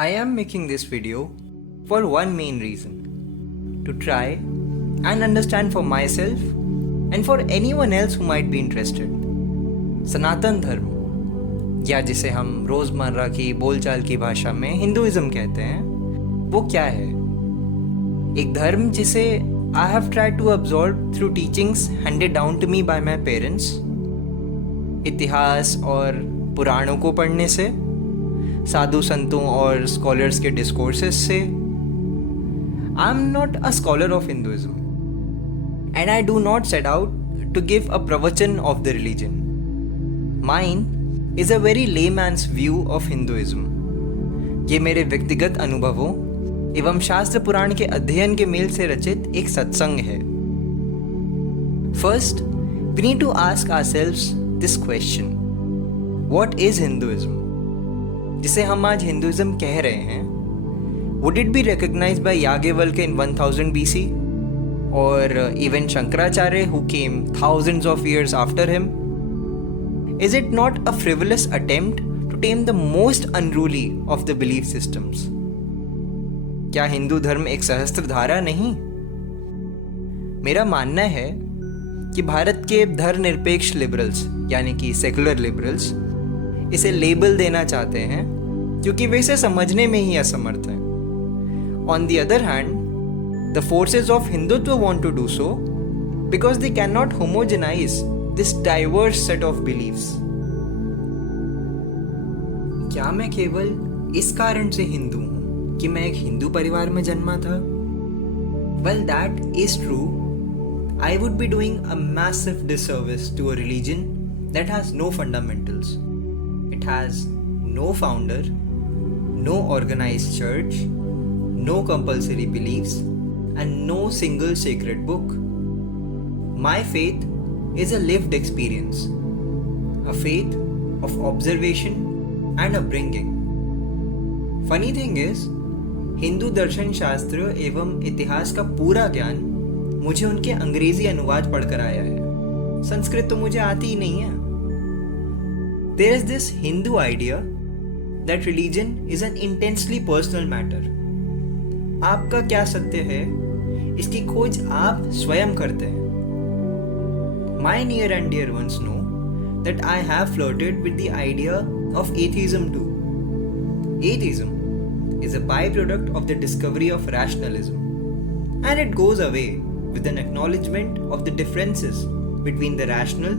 I am making this video for one main reason: to try and understand for myself and for anyone else who might be interested. सनातन धर्म, या जिसे हम रोज़मर्रा की बोलचाल की भाषा में हिंदुइज्म कहते हैं, वो क्या है? एक धर्म जिसे I have tried to absorb through teachings handed down to me by my parents. इतिहास और पुराणों को पढ़ने से, साधु संतों और स्कॉलर्स के डिस्कोर्सेस से. I am not a scholar of Hinduism, and I do not set out to give a pravachan of the religion. Mine is a very layman's view of Hinduism. ये मेरे व्यक्तिगत अनुभवों एवं शास्त्र पुराण के अध्ययन के मेल से रचित एक सत्संग है. First, we need to ask ourselves this question: What is Hinduism? जिसे हम आज हिंदुइज्म कह रहे हैं, would it be recognized by Yagyavalkya in 1000 BC or even Shankaracharya who came thousands of years after him? Is it not a frivolous attempt to tame the most unruly of the belief systems? क्या हिंदू धर्म एक सहस्त्र धारा नहीं? मेरा मानना है कि भारत के धर्मनिरपेक्ष लिबरल्स यानी कि सेकुलर लिबरल्स इसे लेबल देना चाहते हैं क्योंकि वे इसे समझने में ही असमर्थ हैं. On the other hand, the forces of Hindutva want to do so because they cannot homogenize this diverse set of beliefs. क्या मैं केवल इस कारण से हिंदू हूँ कि मैं एक हिंदू परिवार में जन्मा था? Well, that is true. I would be doing a massive disservice to a religion that has no fundamentals. It has no founder, no organized church, no compulsory beliefs, and no single sacred book. My faith is a lived experience, a faith of observation and upbringing. Funny thing is, Hindu दर्शन शास्त्र एवं इतिहास का पूरा ज्ञान मुझे उनके अंग्रेजी अनुवाद पढ़कर आया है. संस्कृत तो मुझे आती ही नहीं है. There is this Hindu idea that religion is an intensely personal matter. आपका क्या सत्य है, इसकी खोज आप स्वयं करते हैं. My near and dear ones know that I have flirted with the idea of atheism too. Atheism is a byproduct of the discovery of rationalism, and it goes away with an acknowledgement of the differences between the rational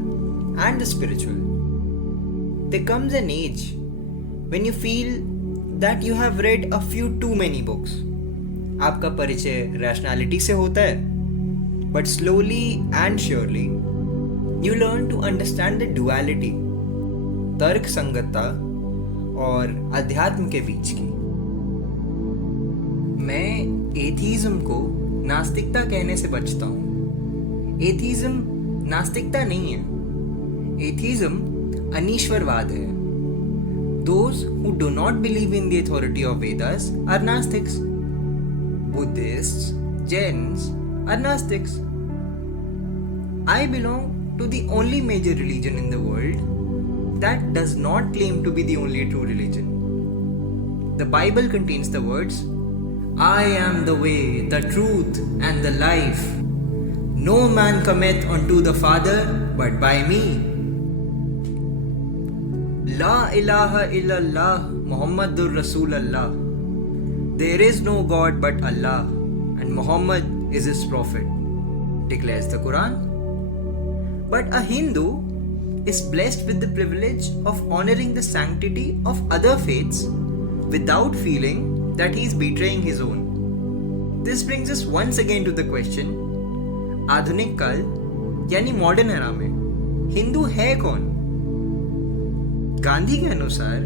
and the spiritual. There comes an age when you feel that you have read a few too many books. आपका परिचय rationality से होता है, but slowly and surely you learn to understand the duality, तर्क संगतता और अध्यात्म के बीच की. मैं एथीज्म को नास्तिकता कहने से बचता हूँ. एथीज्म नास्तिकता नहीं है. एथीज्म अनीश्वरवाद है. Those who do not believe in the authority of Vedas are Nastics. Buddhists, Jains are Nastics. I belong to the only major religion in the world that does not claim to be the only true religion. The Bible contains the words, I am the way, the truth and the life. No man cometh unto the Father but by me. La ilaha illallah Muhammadur Rasulullah. There is no God but Allah, and Muhammad is his prophet, declares the Quran. But a Hindu is blessed with the privilege of honoring the sanctity of other faiths without feeling that he is betraying his own. This brings us once again to the question, आधुनिक काल यानी modern era में हिंदू है कौन? गांधी के अनुसार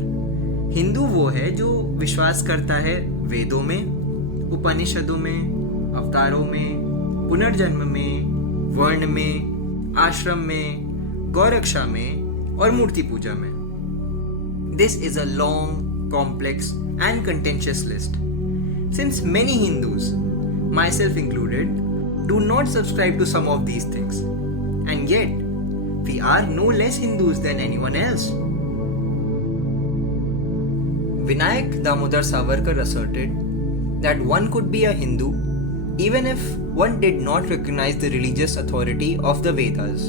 हिंदू वो है जो विश्वास करता है वेदों में, उपनिषदों में, अवतारों में, पुनर्जन्म में, वर्ण में, आश्रम में, गौरक्षा में और मूर्ति पूजा में. This is a long, complex and contentious list. Since many Hindus, myself included, do not subscribe to some of these things, and yet we are no less Hindus than anyone else. Vinayak Damodar Savarkar asserted that one could be a Hindu even if one did not recognize the religious authority of the Vedas.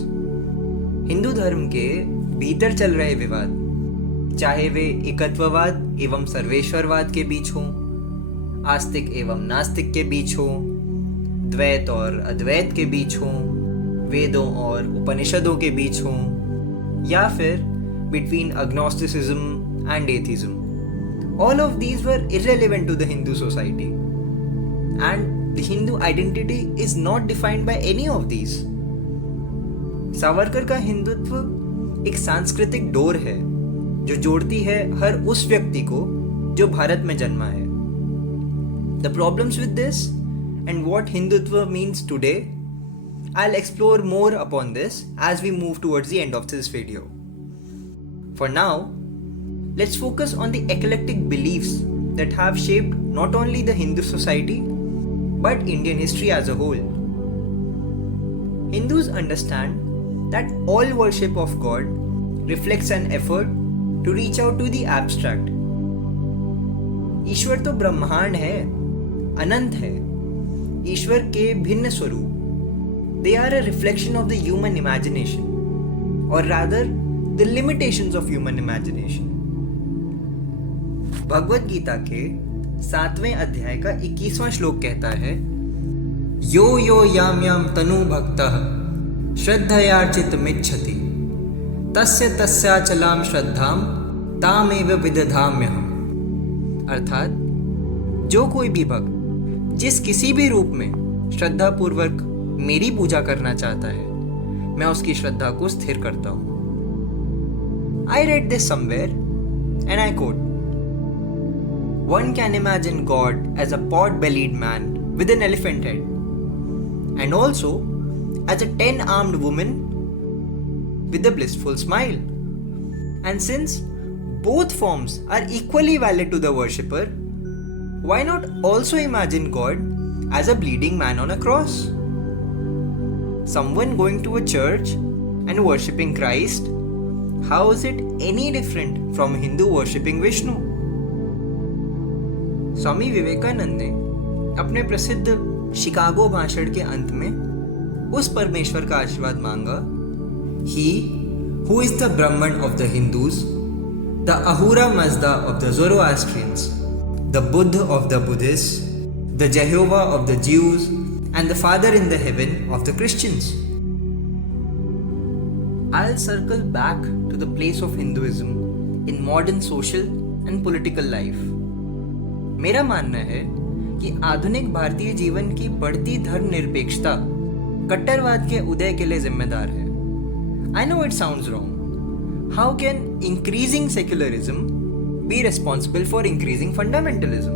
Hindu धर्म के भीतर चल रहे विवाद, चाहे वे एकत्ववाद एवं सर्वेश्वरवाद के बीच हो, आस्तिक एवं नास्तिक के बीच हो, द्वैत और अद्वैत के बीच हो, वेदों और उपनिषदों के बीच हो, या फिर between agnosticism and atheism. All of these were irrelevant to the Hindu society. And the Hindu identity is not defined by any of these. Savarkar का हिंदुत्व एक सांस्कृतिक डोर है जो जोड़ती है हर उस व्यक्ति को जो भारत में जन्मा है. The problems with this and what Hindutva means today, I'll explore more upon this as we move towards the end of this video. For now, let's focus on the eclectic beliefs that have shaped not only the Hindu society but Indian history as a whole. Hindus understand that all worship of God reflects an effort to reach out to the abstract. ईश्वर तो ब्रह्मांड है, अनंत है. ईश्वर के भिन्न स्वरूप, they are a reflection of the human imagination, or rather the limitations of human imagination. Bhagavad Gita के 7वें अध्याय का 21वां श्लोक कहता है, यो यो याम याम तनु भक्तः श्रद्धयार्चितमिच्छति तस्य तस्याचलां श्रद्धां तामेव विदधाम्यहम्. अर्थात जो कोई भी भक्त जिस किसी भी रूप में श्रद्धा पूर्वक मेरी पूजा करना चाहता है, मैं उसकी श्रद्धा को स्थिर करता हूं. I read this somewhere and I quote, one can imagine God as a pot-bellied man with an elephant head, and also as a 10-armed woman with a blissful smile. And since both forms are equally valid to the worshipper, why not also imagine God as a bleeding man on a cross? Someone going to a church and worshipping Christ, how is it any different from Hindu worshipping Vishnu? Swami Vivekananda ने अपने प्रसिद्ध Chicago भाषण के अंत में उस परमेश्वर का आशीर्वाद मांगा, He who is the Brahman of the Hindus, the Ahura Mazda of the Zoroastrians, the Buddha of the Buddhists, the Jehovah of the Jews, and the Father in the heaven of the Christians. I'll circle back to the place of Hinduism in modern social and political life. मेरा मानना है कि आधुनिक भारतीय जीवन की बढ़ती धर्मनिरपेक्षता कट्टरवाद के उदय के लिए जिम्मेदार है. I know it sounds wrong. How can increasing secularism be responsible for increasing fundamentalism?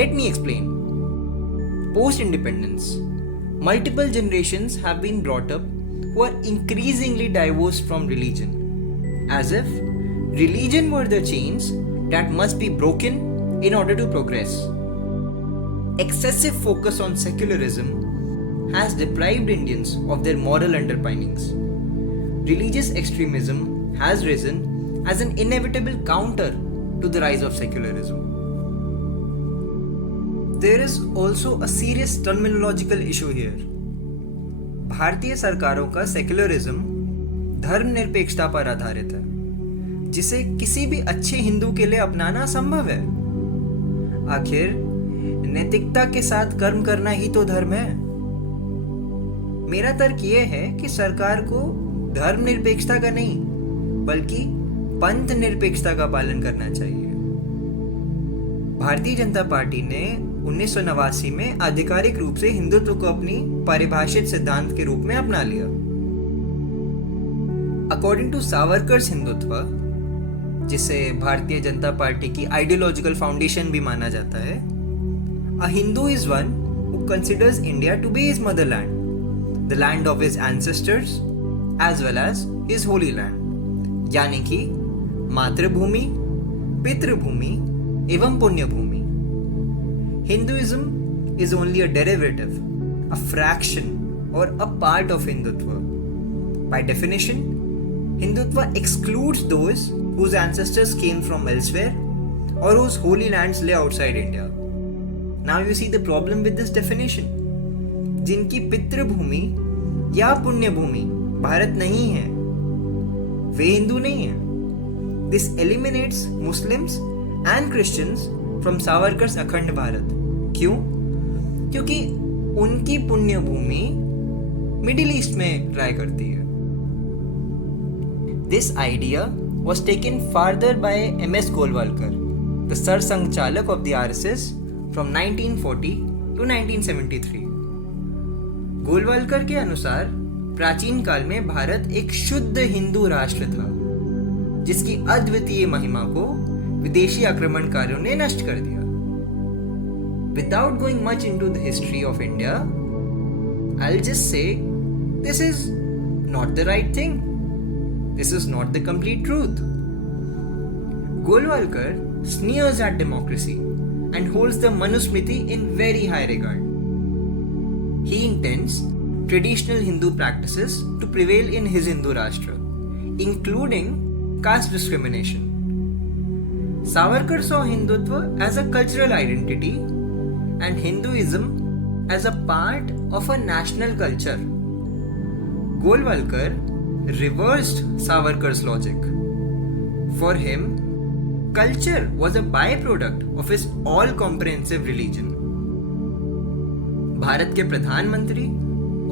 Let me explain. Post-independence, multiple generations have been brought up who are increasingly divorced from religion, as if religion were the chains that must be broken in order to progress. Excessive focus on secularism has deprived Indians of their moral underpinnings. Religious extremism has risen as an inevitable counter to the rise of secularism. There is also a serious terminological issue here. भारतीय सरकारों का secularism धर्मनिरपेक्षता पर आधारित है, जिसे किसी भी अच्छे हिंदू के लिए अपनाना संभव है. आखिर नैतिकता के साथ कर्म करना ही तो धर्म है. मेरा तर्क यह है कि सरकार को धर्मनिरपेक्षता का नहीं बल्कि पंथ निरपेक्षता का पालन करना चाहिए. भारतीय जनता पार्टी ने 1989 में आधिकारिक रूप से हिंदुत्व को अपनी परिभाषित सिद्धांत के रूप में अपना लिया. अकॉर्डिंग टू सावरकर्स हिंदुत्व, जिसे भारतीय जनता पार्टी की आइडियोलॉजिकल फाउंडेशन भी माना जाता है, a Hindu is one who considers India to be his motherland, the land of his ancestors as well as his holy land, यानी कि मातृभूमि, पितृभूमि एवं पुण्यभूमि. Hinduism is only a derivative, a fraction or a part of Hindutva. By definition, Hindutva excludes those whose ancestors came from elsewhere or whose holy lands lay outside India. Now you see the problem with this definition. जिनकी पितृभूमि या पुण्य भूमि भारत नहीं है, वे हिंदू नहीं है. This eliminates Muslims and Christians from सावरकर्स अखंड भारत. क्यों? क्योंकि उनकी पुण्य भूमि मिडिल ईस्ट में राय करती है. This idea was taken further by M.S. Golwalkar, the Sar Sangchalak of the RSS from 1940 to 1973. Golwalkar के अनुसार प्राचीन काल में भारत एक शुद्ध हिंदू राष्ट्र था, जिसकी अद्वितीय महिमा को विदेशी आक्रमणकारियों ने नष्ट कर दिया. Without going much into the history of India, I'll just say this is not the right thing. This is not the complete truth. Golwalkar sneers at democracy and holds the Manusmriti in very high regard. He intends traditional Hindu practices to prevail in his Hindu Rashtra, including caste discrimination. Savarkar saw Hindutva as a cultural identity and Hinduism as a part of a national culture. Golwalkar reversed Savarkar's logic. For him, culture was a byproduct of his all-comprehensive religion. Bharat के प्रधानमंत्री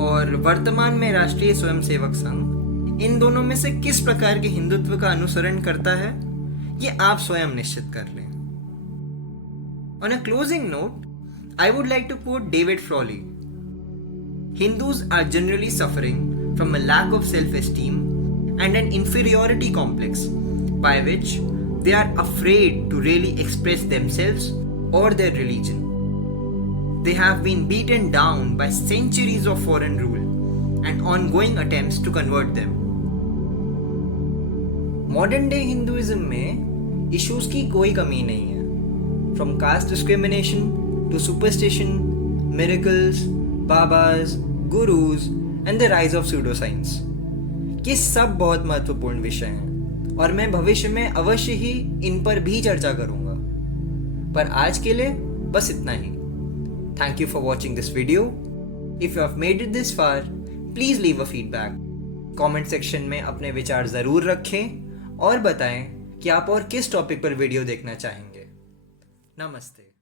और वर्तमान में राष्ट्रीय स्वयंसेवक संघ इन दोनों में से किस प्रकार के हिंदुत्व का अनुसरण करता है, ये आप स्वयं निश्चित कर लें. On a closing note, I would like to quote David Frawley. Hindus are generally suffering from a lack of self-esteem and an inferiority complex by which they are afraid to really express themselves or their religion. They have been beaten down by centuries of foreign rule and ongoing attempts to convert them. Modern day Hinduism में issues की कोई कमी नहीं है. From caste discrimination to superstition, miracles, babas, gurus and the rise of pseudoscience. ये सब बहुत महत्वपूर्ण विषय हैं और मैं भविष्य में अवश्य ही इन पर भी चर्चा करूंगा. पर आज के लिए बस इतना ही. Thank you for watching this video. If you have made it this far, please leave a feedback. Comment section में अपने विचार ज़रूर रखें और बताएं कि आप और किस टॉपिक पर वीडियो देखना चाहेंगे. नमस्ते.